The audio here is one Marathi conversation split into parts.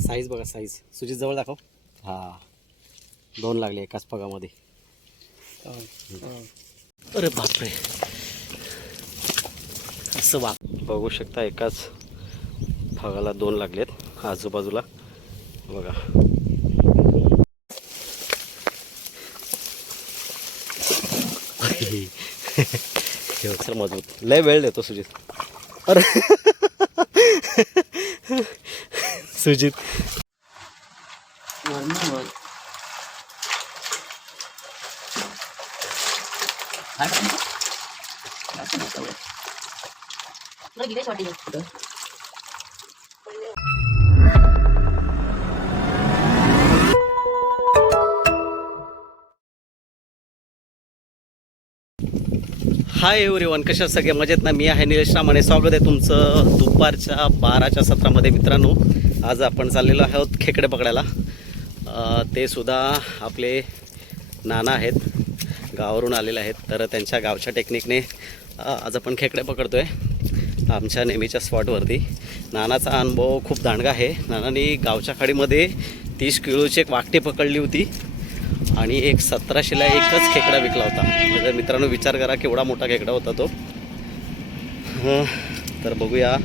साईज बघा साईज सुजित जवळ दाखव. हा. दोन लागले एकाच पगामध्ये अरे बापरे. असं बाप बघू शकता एकाच भागाला दोन लागलेत आजूबाजूला. बघा. हे मजबूत. लय वेळ देतो सुजित. अरे सुजित. हाय एवरीवन कशा सगळे मजेत ना? मी आहे निलेश रामाने स्वागत आहे तुमचं दुपारच्या बाराच्या सत्रामध्ये मित्रांनो. आज आपण चाललेलो आहोत खेकडे पकडायला. ते सुद्धा आपले नाना आहेत गावावरून आलेले आहेत. तर त्यांच्या गावच्या टेक्निकने आज आपण खेकडे पकडतो आहे आमच्या नेहमीच्या स्पॉटवरती. नानाचा अनुभव खूप दांडगा आहे. नानानी गावच्या खाडीमध्ये तीस किलोची एक वाकटी पकडली होती आणि एक सतराशेला एकच खेकडा विकला होता. म्हणजे मित्रांनो विचार करा केवढा मोठा खेकडा होता तो. तर बघूया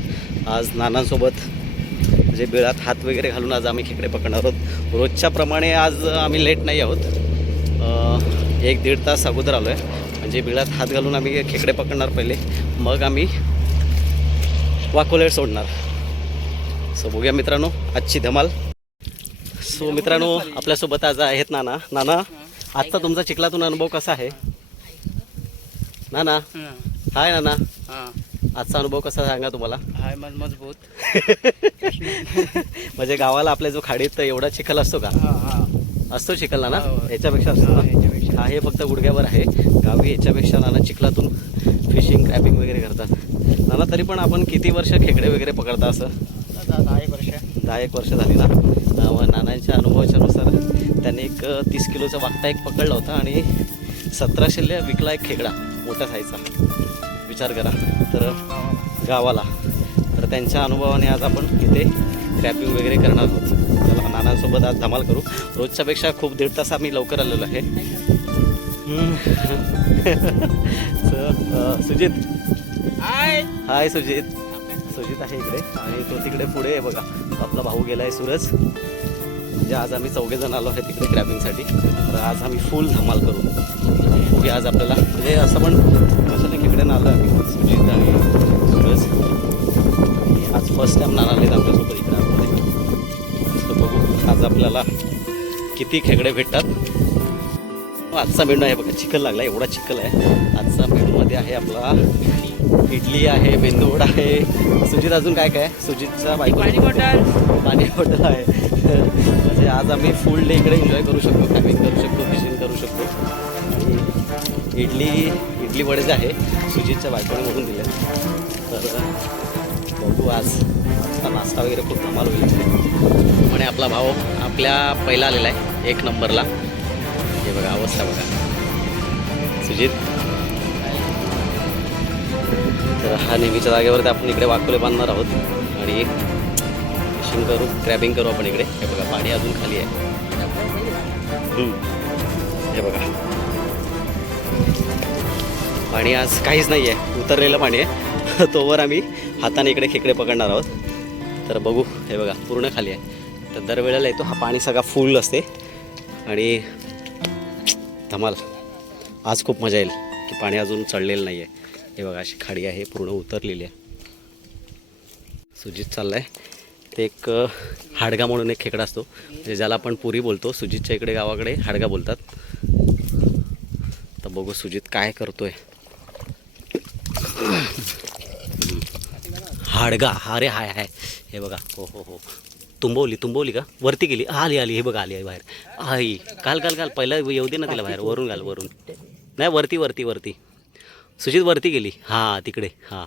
आज नानांसोबत म्हणजे बिळात हात वगैरे घालून आज आम्ही खेकडे पकडणार आहोत. रोजच्या प्रमाणे आज आम्ही लेट नाही आहोत. एक दीड तास अगोदर आलो आहे म्हणजे बिळात हात घालून आम्ही खेकडे पकडणार पहिले. मग आम्ही वाकोलेट सोडणार. सो बघूया मित्रांनो आजची धमाल. सो मित्रांनो आपल्यासोबत आज आहेत नाना. नाना आजचा तुमचा चिखलातून अनुभव कसा आहे? नाना. हाय नाना. आजचा अनुभव कसा सांगा तुम्हाला? हाय मन मजबूत. म्हणजे गावाला आपल्या जो खाडीत एवढा चिखल असतो का? हा हा. असतो चिखल नाना हो. याच्यापेक्षा असतो हा, ना? याच्यापेक्षा. हा हे फक्त गुडघ्यावर आहे. गावी याच्यापेक्षा नाना चिखलातून फिशिंग क्रॅपिंग वगैरे करतात. नाना तरी पण आपण किती वर्ष खेकडे वगैरे पकडता असं? दहा दहा एक वर्ष. दहा एक वर्ष झाली ना? अं, व नानांच्या अनुभवाच्यानुसार त्यांनी एक अं, तीस किलोचा वागता एक पकडला होता आणि सतराशेला विकला एक खेकडा मोठ्या साईजचा विचार करा. तर गावाला. तर त्यांच्या अनुभवाने आज आपण इथे क्रॅपिंग वगैरे करणार आहोत. चला नानांसोबत आज धमाल करू. रोजच्यापेक्षा खूप दीड तास आम्ही लवकर आलेलो आहे. सुजित. हाय. हाय सुजित. सुजित आहे इकडे. आणि तो तिकडे पुढे आहे बघा. आपला भाऊ गेलाय सूरज. म्हणजे आज आम्ही चौघे जण आलो आहे तिकडे क्रॅबिंगसाठी तर आज आम्ही फुल धमाल करू. बघूया आज आपल्याला म्हणजे असं पण आणि सूरज आणि आज फर्स्ट टाइम नाना आलेत आमच्यासोबत इकडे आतमध्ये. बघू आज आपल्याला किती खेकडे भेटतात. आजचा मेनू आहे बघा चिकन लागला एवढा चिकन आहे. आजचा मेनूमध्ये आहे आपला इडली आहे मेंदूवड आहे. सुजित अजून काय काय? सुजितचा बायको पाणी बॉटल. पाणी बॉटल आहे. म्हणजे आज आम्ही फुल डे इकडे एन्जॉय करू शकतो कॅम्पिंग करू शकतो फिशिंग करू शकतो. इडली इडली वडे जे आहे सुजितच्या बायकोने म्हणून दिले. तर बघू आज आजचा नाश्ता वगैरे खूप धमाल होईल. म्हणे आपला भाऊ आपल्या पहिला आलेला आहे एक नंबरला. हे बघा अवस्था बघा. सुजित. तर हा नेहमीच्या जागेवरती आपण इकडे वाकोले बांधणार आहोत. आणि फिशिंग करू क्रॅबिंग करू आपण इकडे. हे बघा पाणी अजून खाली आहे. हे बघा. पाणी आज काहीच नाही आहे उतरलेलं पाणी आहे. तोवर आम्ही हाताने इकडे खेकडे पकडणार आहोत. तर बघू हे बघा पूर्ण खाली आहे. तर दरवेळेला येतो हा पाणी सगळा फुल असते. आणि धमाल. आज खूप मजा येईल की पाणी अजून चढलेलं नाही आहे हे बघा अशी खाडी आहे पूर्ण उतरलेली आहे. सुजित चालला आहे ते एक हाडगा म्हणून एक खेकडा असतो. म्हणजे ज्याला आपण पुरी बोलतो सुजितच्या इकडे गावाकडे हाडगा बोलतात. तर बघू सुजित काय करतोय. हाडगा. अरे हाय हाय. हे बघा. हो हो हो. तुंबवली तुंबवली का? वरती गेली. आली आली. हे बघा आली आहे बाहेर. आई काल काल काल पहिला येऊ दे ना तिला बाहेर. वरून घाल वरून. नाही वरती वरती वरती. सुजित वरती गेली. हां तिकडे. हां.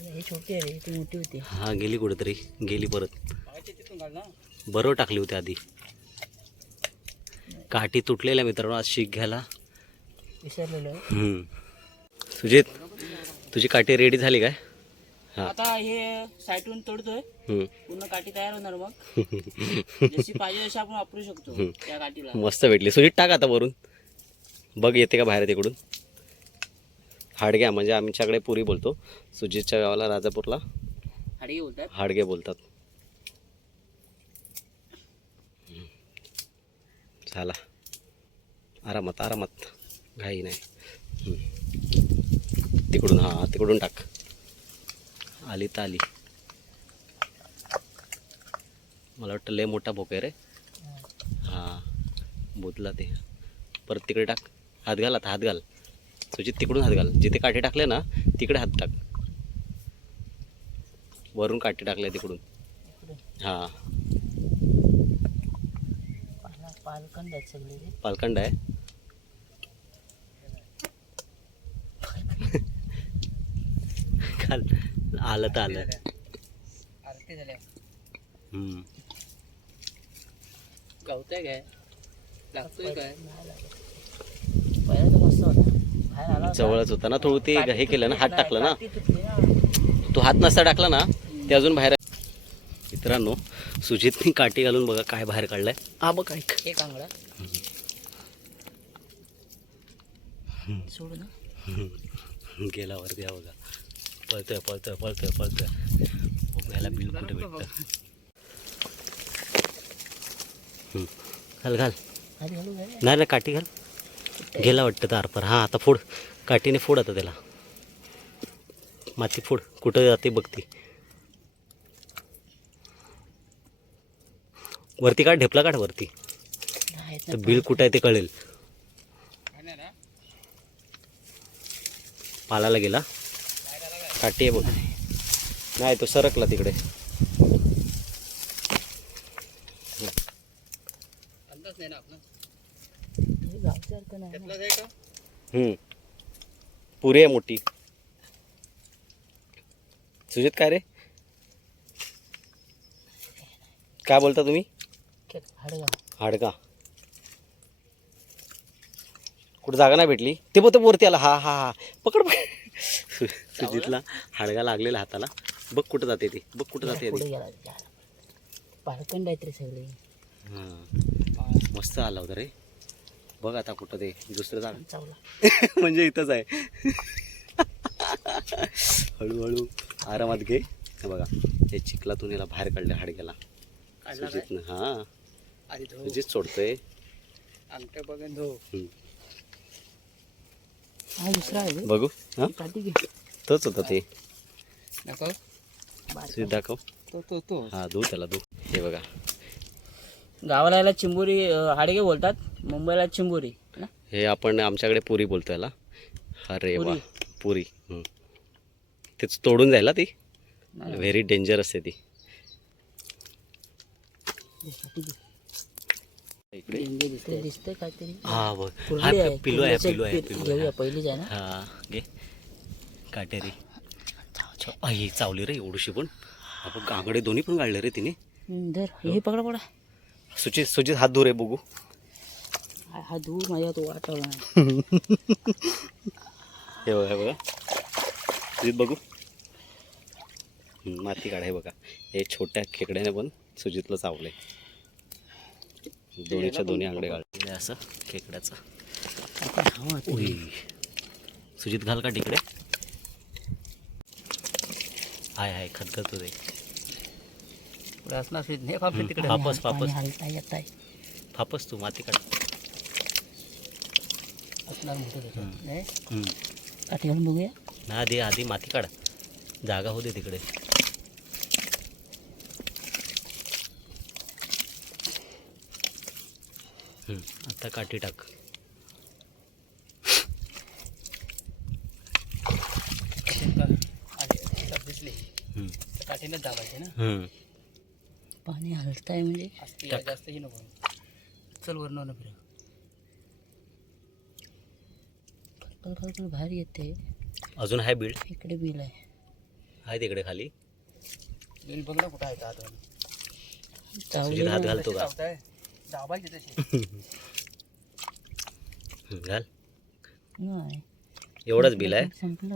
हे हां गेली कुठेतरी. गेली परत. बरोबर टाकली होती आधी. काठी तुटलेल्या मित्रांनो आज शीख घ्यायला. सुजित तुझी काठी रेडी झाली काय? हा. आता हे साईटून तोडतोय. पूर्ण काठी तयार होणार मग. जशी पाहिजे तशी आपण वापरू शकतो त्या काठीला. मस्त भेटली. सुजित टाक आता वरून. बघ येते का बाहेर तिकडून? हाडग्या म्हणजे आमच्याकडे पुरी बोलतो. सुजितच्या गावाला राजापूरला. हाडगे बोलतात? हाडगे बोलतात. झाला. आरामात आरामात. घाई नाही. तिकडून हा तिकडून टाक. आली तर आली. मला वाटतं लय मोठा भोक आहे रे. हां बोतला ते. परत तिकडे टाक. हात घाल आता हात घाल. सुजित तिकडून हात घाल. जिथे काठी टाकले ना तिकडे हात टाक. वरून काठी टाकल्या तिकडून. हां. पालखंड आहे काल आलं तर आलं. आरती झाल्या. हम्म. गावताय काय? लागतोय काय? पहिला तर मस्त होता. बाहेर आला होता. जवळच होता ना थोडं ते हे केलं ना हात टाकला ना. काठी तुटली ना. तो हात नसता टाकला ना ते अजून बाहेर आहे. मित्रांनो सुजितने काठी घालून बघा काय बाहेर काढलाय. हा बघ ऐक. एक आंगडा सोड ना. गेला वरती हा बघा. पळतोय पळतोय पळतोय पळतोय. बघायला बिल कुठे भेटतं. घाल घाल. नाही नाही काठी घाल. गेला वाटतं तारपर हां आता फोड. काठीने फोड आता त्याला. माती फोड. कुठं जाते बघती. वरती काढ ढेपला काढ वरती. तर बिल कुठं आहे ते कळेल. पालाला गेला. काठी आहे बघ नाही तो सरकला तिकडे. पुरी आहे मोठी. सुजित काय रे? काय बोलता तुम्ही? हाडका कुठं जागा नाही भेटली? ते बघ ते वरती आला. हा हा हा. पकड पकड. सुजितला हाडगा लागलेला हाताला. बघ कुठं जाते ती. बघ कुठं जाते ती. आहेत रे सगळे. हां मस्त आला होता रे. बघ आता कुठं ते. दुसरं जागा. चावला म्हणजे इथंच आहे. हळूहळू आरामात घे. हे बघा. हे चिखलातून याला बाहेर काढले हाडग्याला. सुजितनं. हा. सुजित सोडतोय. धो. हम्म. हा दुसरा आहे. बघू हा? तोच होता ते. दाखव. तो तो तो हा धू त्याला धू हे बघा. गावाला याला चिंबोरी हाडगे बोलतात. मुंबईला चिंबोरी ना? हे आपण आमच्याकडे पुरी बोलतो याला. अरे वा पुरी. हम्म. तेच तोडून जायला ती. व्हेरी डेंजर असते ती. इकडे. डेंगे दिसतंय. दिसतंय काहीतरी. हा बघ. हा आहे, पिलू आहे पिलू आहे आहे पहिलीच आहे. ना हा घे. काटेरी. चावली रे एवढीशी पण. आपण कांगडे दोन्ही पण काढले रे तिने. धर. हे. पकडा पकडा. सुचित सुचित हात धू रे बघू. हा हा धू माझ्या तो वाटवला हे बघा हे बघा. सुजित बघू. माती काढ हे बघा. हे छोट्या खेकड्याने पण सुजितला चावले दोन्हीच्या दोन्ही आंगडे काढले असं खेकड्याचं. सुजित घाल का तिकडे? हाय हाय खतखत होते फापस फापस. फापस तू माती काढ ना? आधी आधी माती काढ जागा होते तिकडे. आता काठी टाक. दिसले हम्म, काठीनं दाबायचे ना हम्म. पाणी हलताय म्हणजे? टाक. जास्तही नको. चल वर न फिर खलखल खलखल बाहेर येते. अजून आहे बीड इकडे बिल आहे. आहे तिकडे खाली. बिल बघ ना कुठं आहे का हात घालतो का? दाबायचे तसे. हम्म, घाल. नाही. एवढंच बिल आहे. संपलं.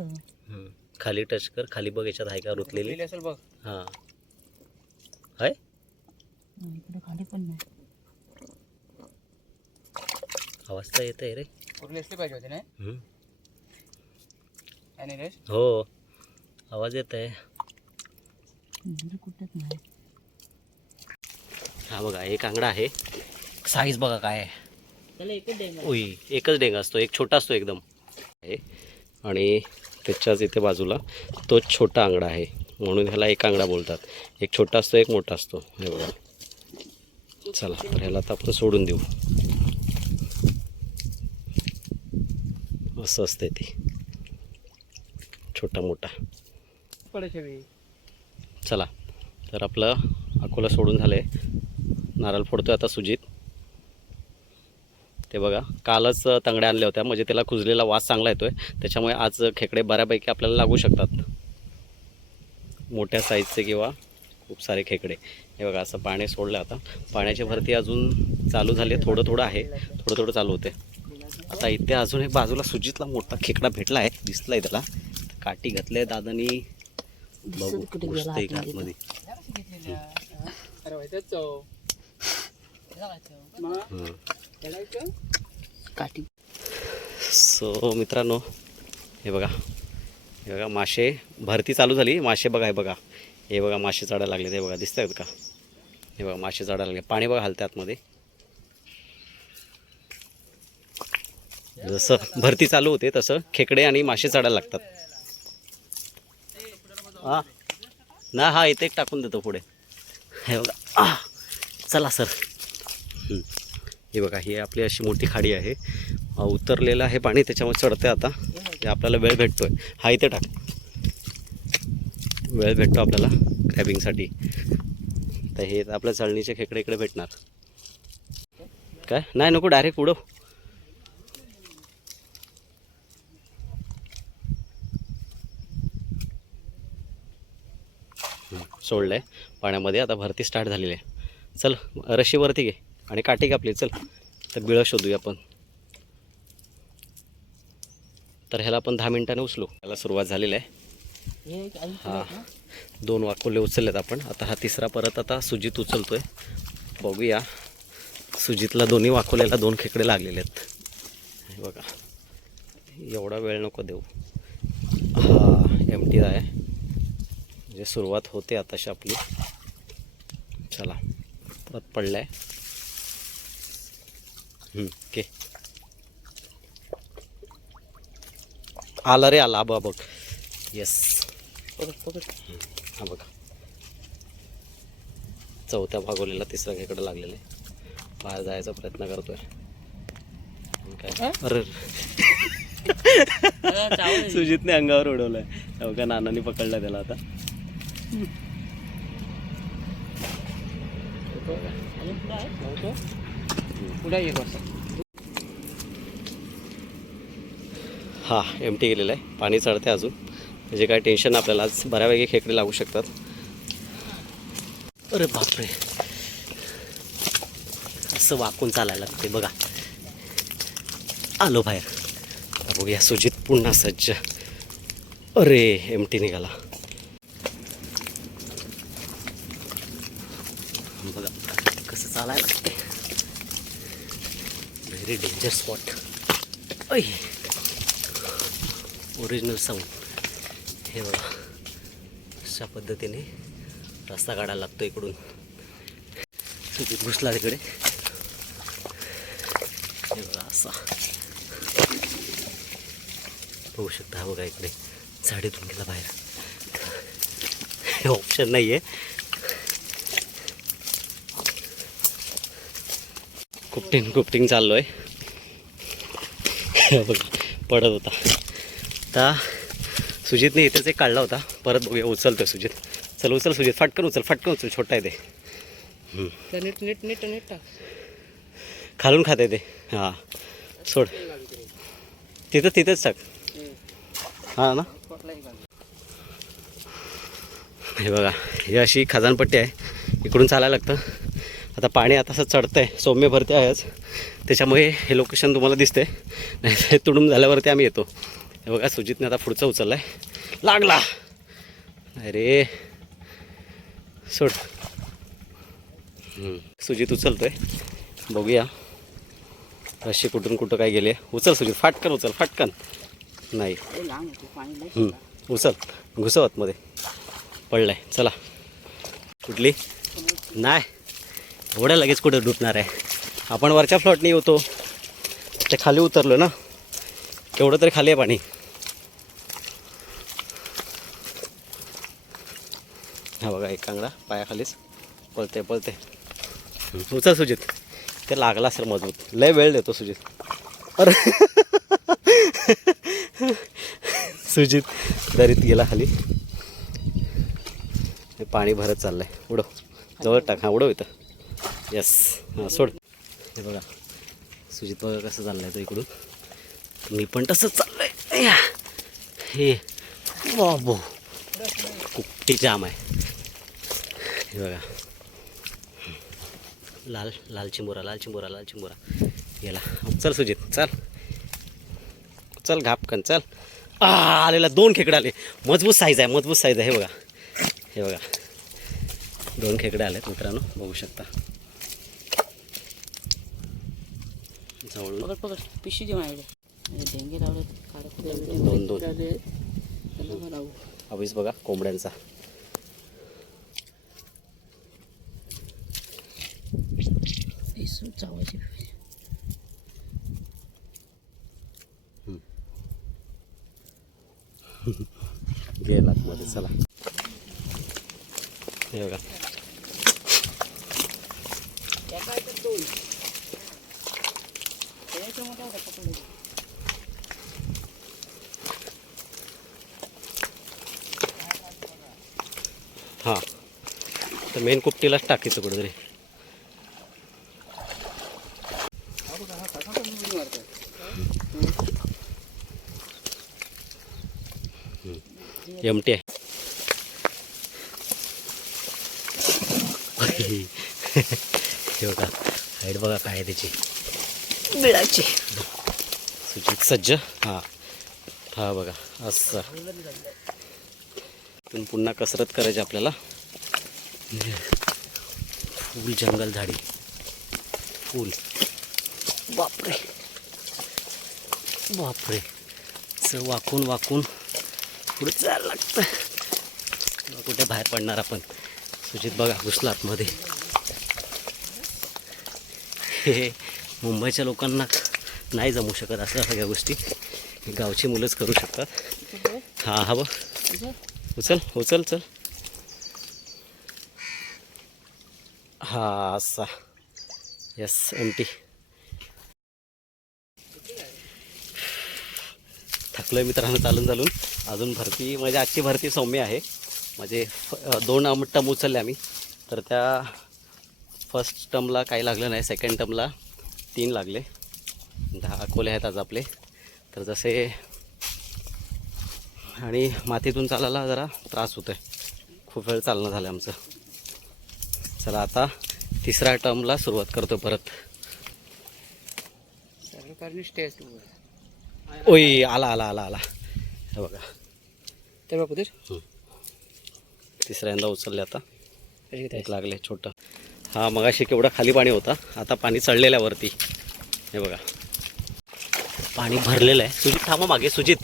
हम्म. खाली टच कर. खाली बघ याच्यात आहे का रुतलेली? रुतलेली असेल बघ. हां. आहे इकडे खाली पण नाही. आवाज तर येत आहे रे. उरली असली पाहिजे होती नाही? हम्म. आणि रेश? हो. आवाज येत आहे कुठेच नाही हा बघा एक आंगडा आहे. साईज बघा काय उई एकच डेंगा असतो एक छोटा असतो एकदम. आहे आणि त्याच्याच इथे बाजूला तो छोटा आंगडा आहे. म्हणून ह्याला एक आंगडा बोलतात. एक छोटा असतो एक मोठा असतो. हे बघा. चला तर ह्याला आता आपण सोडून देऊ. असं असते ते. छोटा मोठा. चला तर आपलं अकोला सोडून झालं आहे नारळ फोडतोय आता सुजित. ते बघा कालच तंगड्या आणल्या होत्या. म्हणजे त्याला कुजलेला वास चांगला येतोय. त्याच्यामुळे आज खेकडे बऱ्यापैकी आपल्याला लागू शकतात. मोठ्या साईजचे किंवा खूप सारे खेकडे. हे बघा असं पाणी सोडलं आता. पाण्याची भरती अजून चालू झाली आहे. थोडं थोडं आहे. थोडं थोडं चालू होते. आता इथे अजून एक बाजूला सुजितला मोठा खेकडा भेटला आहे. दिसलाय त्याला. काठी घातले दादानी. बघू व्हायचं चव हं. काठी. सो मित्रांनो हे बघा. हे बघा मासे. भरती चालू झाली. मासे बघा हे बघा. हे बघा मासे चढायला लागले ते बघा दिसत आहेत का? हे बघा मासे चढायला लागले पाणी बघा हलते आतमध्ये. जसं भरती चालू होते तसं खेकडे आणि मासे चढायला लागतात. हा? ना हा इथे एक टाकून देतो पुढे. हे बघा. चला सर. हे बघा ही आपली अशी मोठी खाडी आहे. उतरलेलं आहे पाणी त्याच्यामुळे चढते आता. आपल्याला वेळ भेटतोय. हा इथे टाक. वेळ भेटतो आपल्याला क्रॅबिंगसाठी तर हे आपल्या चळणीचे खेकडे इकडे भेटणार. काय? नाही नको डायरेक्ट उडव. सोडलं सोडलंय. पाण्यामध्ये आता भरती स्टार्ट झालेली आहे. चल रशीवरती घे. आणि काठी कापली चल. तर बिळं शोधूया आपण. तर ह्याला आपण दहा मिनिटाने उचलू. त्याला सुरुवात झालेली आहे. हां. हा दोन वाकोले उचललेत आपण. आता हा तिसरा परत आता सुजित उचलतोय. बघूया. सुजितला दोन्ही वाकोल्याला दोन खेकडे लागलेले आहेत. बघा. एवढा वेळ नको देऊ. हा एम टी आहे. म्हणजे सुरुवात होते आताशी आपली. चला. परत पडलं आहे ओके आला रे आला. बा बघ येस पकड हा बघा. चौथ्या भागवलेला तिसऱ्या खेकडे लागलेले बाहेर जायचा प्रयत्न करतोय. काय? अरे. सुजितने अंगावर उडवलंय. बघा नानानी पकडला त्याला आता. पुढे एक वाजता. हा एम टी गेलेलं आहे. पाणी चढते अजून. म्हणजे काय टेन्शन आपल्याला. आज बऱ्यापैकी खेकडे लागू शकतात. अरे बापरे. असं वाकून चालायला लागते बघा. आलो बाहेर. बघूया सुजित पुन्हा सज्ज. अरे एम टी निघाला. बघा कसं चालायला लागते व्हेरी डेंजर स्पॉट ऐ ओरिजिनल साऊंड हे बघा. अशा पद्धतीने रस्ता काढायला लागतो इकडून. सुजित घुसला तिकडे. हे बघा असा. बघू शकता हा बघा इकडे. झाडीतून गेला बाहेर. हे ऑप्शन नाही आहे कुपटिंग कुपटिंग चाललो आहे बघा पडत होता. आता सुजितने इथेच एक काढला होता. परत बघूया उचलतोय सुजित. चल उचल सुजित फटकन उचल फटकन उचल छोटा आहे ते. नीट नीट नीट नीट खालून खाते ते. हां. सोड. तिथं तिथंच टाक. हां ना? हे बघा ही अशी खजानपट्टी आहे. इकडून चालायला लागतं. आता पाणी आता असं चढतं आहे सौम्य भरती आहेच त्याच्यामुळे हे लोकेशन तुम्हाला दिसते नाही तुडून झाल्यावरती आम्ही येतो. हे बघा सुजितने आता पुढचं आहे लागला! अरे! सोड. सुजित उचलतो आहे बघूया. अशी कुठून कुठं काय गेले. उचल सुजित फाटकन उचल फाटकन. नाही. उचल. घुसवत मध्ये. पडलाय. चला. कुठली? नाही. एवढ्या लगेच कुठं डुबणार आहे? आपण वरच्या फ्लॉटने होतो ते खाली उतरलो ना? केवढं तरी खाली आहे पाणी. हा बघा एक कांगडा पायाखालीच पळते पळते उचल सुजित. ते लागला असेल मजबूत. लय वेळ देतो सुजित. अरे. सुजित दरीत गेला खाली. पाणी भरत चाललंय. उडव. जवळ टाक. हा उडव इथं. यस हां सोड. हे बघा. सुजित बघा कसं चाललंय तो इकडून. मी पण तसंच चाललंय. अय्या. हे. बाबो. कुट्टी जाम आहे. हे बघा. लाल लाल चिंबोरा लाल चिंबोरा लाल चिंबोरा. गेला चल सुजित चल. चल घापकन चल. आ आलेला दोन खेकडे आले. मजबूत साईज आहे मजबूत साईज आहे. हे बघा. हे बघा. दोन खेकडे आलेत मित्रांनो. बघू शकता. जवळून पकड पकड पिशवी दे माझ्याकडे डेंगे लावले दोन, दोन. अवीस बघा कोंबड्यांचा चावायची गेला मध्ये चला हे बघा हा तर हां. तर मेन कुपटीलाच टाकीचं कुठेतरी. एमटी आहे हे बघा हाईट बघा काय आहे त्याची. बिळाची. सुजित सज्ज. हां. हा बघा असं. पण पुन्हा कसरत करायची आपल्याला. फुल जंगल झाडी. फुल. बापरे. बापरे. असं वाकून वाकून पुढे जायला लागतं कुठे बाहेर पडणार आपण. सुजित बघा घुसला आतमध्ये. हे. मुंबईच्या लोकांना नाही जमू शकत असं सगळ्या गोष्टी. गावची मुलंच करू शकतात. हां हा बघ. उचल उचल चल. हा असा. यस एम टी थकलोय मित्रांनो चालून चालून. अजून भरती म्हणजे आजची भरती सौम्य आहे. म्हणजे फ- दोन टम उचलले आम्ही. तर त्या फर्स्ट टर्मला काही लागलं नाही सेकंड टर्मला तीन लागले. दहा अकोले आहेत आज आपले. तर जसे आणि मातीतून चालायला जरा त्रास होतो आहे खूप वेळ चालणं झालं आमचं. चला आता तिसऱ्या टर्मला सुरुवात करतो परत. ओय आला आला आला आला. हे बघा. तर बापू तर तिसऱ्यांदा उचलले आता. एक लागले छोटं. हा मगाशी केवढा खाली पाणी होता. आता पाणी चढलेलं आहे वरती हे बघा. पाणी भरलेलं आहे. सुजित थांबा मागे. सुजित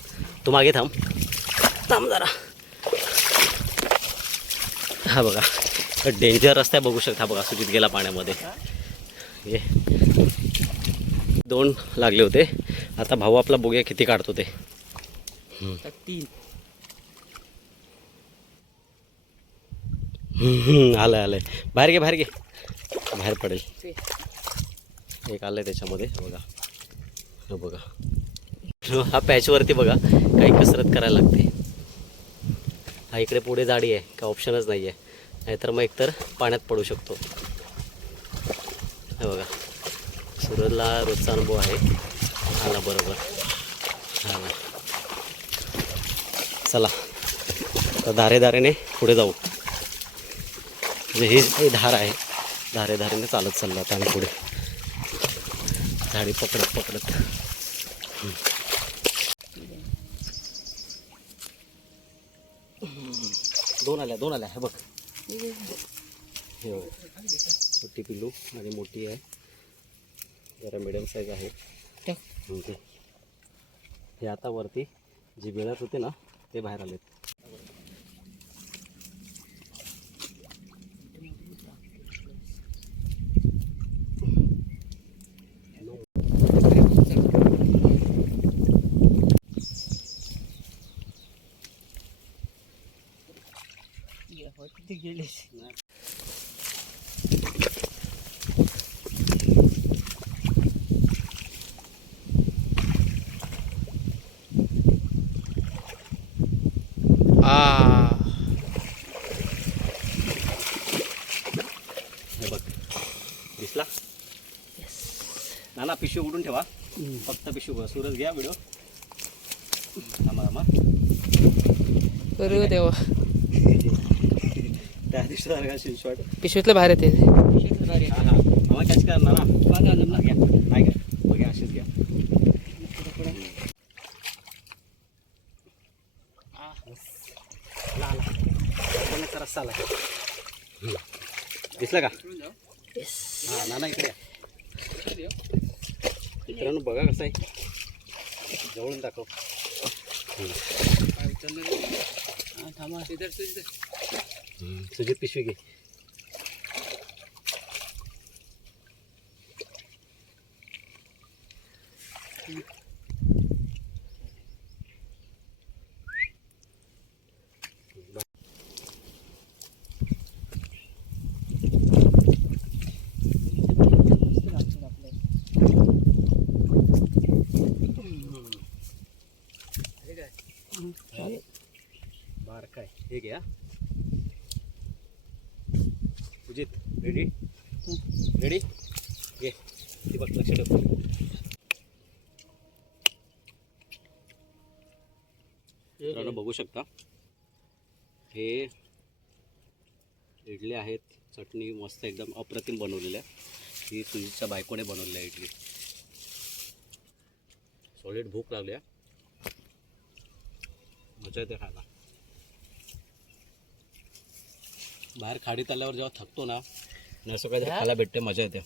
तू मागे थांब. थांब जरा. हा बघा. डेंजर रस्ता आहे बघू शकता. बघा सुजित गेला पाण्यामध्ये. हे. दोन लागले होते. आता भाऊ आपला बघूया किती काढतो ते. तीन. आलंय आलंय. बाहेर घे बाहेर घे. बाहेर पडेल. एक आलंय त्याच्यामध्ये हे बघा. हे बघा हा पॅचवरती बघा काही कसरत करायला लागते. हा इकडे पुढे जाडी आहे का ऑप्शनच नाही आहे नाहीतर मग एकतर पाण्यात पडू शकतो. हे बघा. सूरजला रोजचा अनुभव आहे. आला बरोबर. आला चला. तर दारे दारेने पुढे जाऊ. म्हणजे ही ही धार आहे धारे धारेने चालत चालला आता आम्ही पुढे. झाडी पकडत पकडत. दोन आल्या दोन आल्या. हे बघ. छोटी पिलू आणि मोठी आहे. जरा मिडियम साईज आहे. हे आता वरती जी बिळत होते ना ते बाहेर आलेत. हे बघ. दिसला? ना ना पिशवी उडून ठेवा. फक्त पिशवी. सूरज घ्या व्हिडिओ. थांबा थांबा. अरे देवा. त्या पिशवीतलं बाहेर येते. हा हा. कॅच करणार ना घ्या. नाही घ्या. बघ रस्सा आला. दिसला का? हा नाना इकडे या. मित्रांनो बघा कसं आहे. जवळून दाखव. हम्म. सुजित पिशवी घे बार काय हे घ्या सुजित रेडी रेडी घे ती बघ लक्ष ठेव मित्रांनो बघू शकता. हे इडली आहेत. चटणी मस्त एकदम अप्रतिम बनवलेली आहे. ही सुजितच्या बायकोने बनवलेली आहे इडली. सॉलिड भूक लागली आहे. मजा येते खायला. बाहेर खाडीत आल्यावर जेव्हा थकतो ना आणि असं काहीतरी खायला भेटते मजा येते.